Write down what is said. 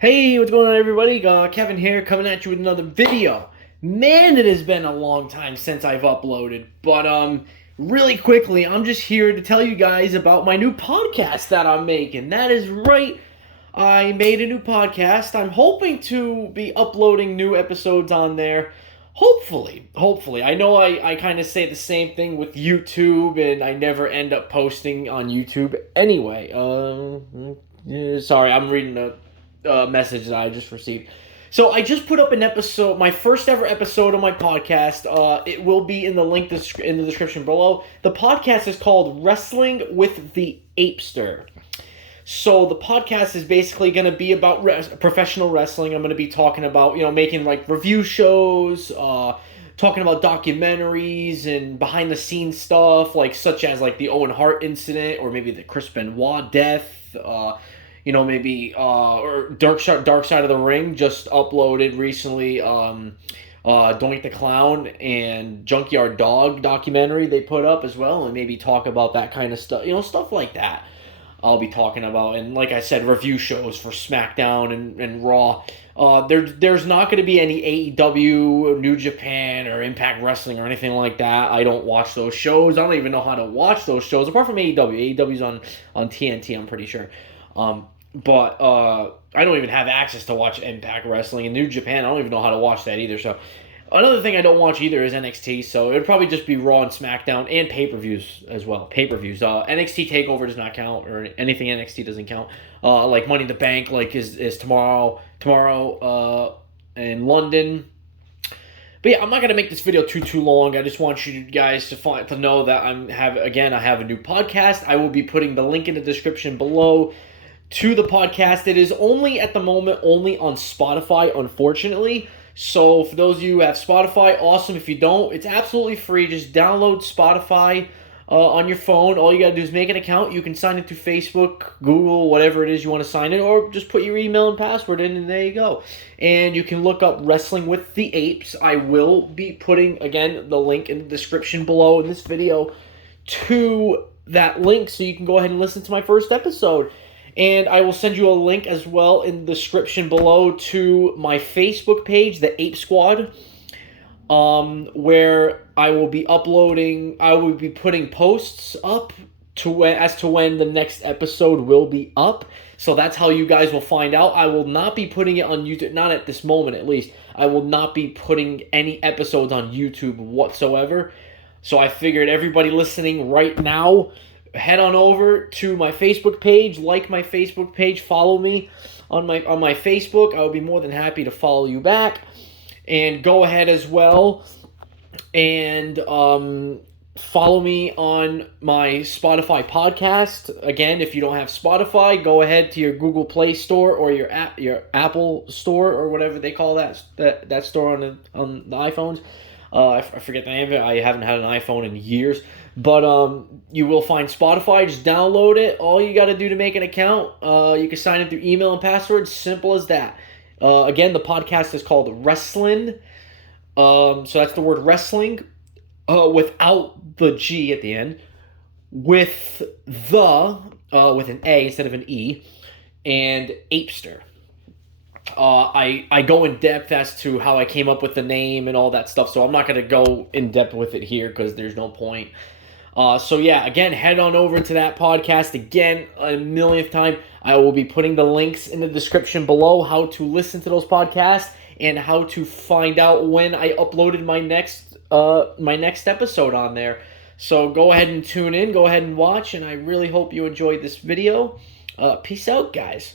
Hey, what's going on, everybody? Kevin here, coming at you with another video. Man, it has been a long time since I've uploaded, but really quickly, I'm just here to tell you guys about my new podcast that I'm making. That is right, I made a new podcast. I'm hoping to be uploading new episodes on there. Hopefully. I know I kind of say the same thing with YouTube, and I never end up posting on YouTube anyway. Sorry, I'm reading a message that I just received. So I just put up an episode, my first ever episode of my podcast. It will be in the link in the description below. The podcast is called Wrestling with the Apester. So the podcast is basically going to be about professional wrestling. I'm going to be talking about, making like review shows, talking about documentaries and behind the scenes stuff, like such as like the Owen Hart incident or maybe the Chris Benoit death. Maybe or Dark Side of the Ring just uploaded recently. Doink the Clown and Junkyard Dog documentary they put up as well, and maybe talk about that kind of stuff. Stuff like that. I'll be talking about, and like I said, review shows for SmackDown and Raw. There's not going to be any AEW, New Japan, or Impact Wrestling or anything like that. I don't watch those shows. I don't even know how to watch those shows apart from AEW. AEW's on TNT, I'm pretty sure. But I don't even have access to watch Impact Wrestling. In New Japan, I don't even know how to watch that either. So another thing I don't watch either is NXT. So it'd probably just be Raw and SmackDown and pay-per-views as well. Pay-per-views. NXT TakeOver does not count, or anything NXT doesn't count. Like Money in the Bank, like is tomorrow in London. But yeah, I'm not gonna make this video too long. I just want you guys to know that I have a new podcast. I will be putting the link in the description below to the podcast. It is only at the moment only on Spotify, unfortunately. So for those of you who have Spotify, awesome. If you don't, it's absolutely free. Just download Spotify on your phone. All you gotta do is make an account. You can sign into Facebook, Google, whatever it is you want to sign in, or just put your email and password in, and there you go. And you can look up Wrestling with the Apes. I will be putting, again, the link in the description below in this video to that link, so you can go ahead and listen to my first episode. And I will send you a link as well in the description below to my Facebook page, the Ape Squad, where I will be putting posts up as to when the next episode will be up. So that's how you guys will find out. I will not be putting it on YouTube, not at this moment at least. I will not be putting any episodes on YouTube whatsoever. So I figured everybody listening right now, head on over to my Facebook page, like my Facebook page, follow me on my Facebook. I would be more than happy to follow you back. And go ahead as well and follow me on my Spotify podcast. Again, if you don't have Spotify, go ahead to your Google Play Store or your Apple Store, or whatever they call that store on the iPhones. I forget the name of it. I haven't had an iPhone in years. But you will find Spotify. Just download it. All you got to do to make an account, you can sign in through email and password. Simple as that. Again, the podcast is called Wrestling. So that's the word wrestling without the G at the end. With an A instead of an E. And Apester. I go in depth as to how I came up with the name and all that stuff, so I'm not going to go in depth with it here because there's no point. So yeah, again, head on over to that podcast. Again, a millionth time, I will be putting the links in the description below, how to listen to those podcasts and how to find out when I uploaded my next episode on there. So go ahead and tune in, go ahead and watch, and I really hope you enjoyed this video. Peace out, guys.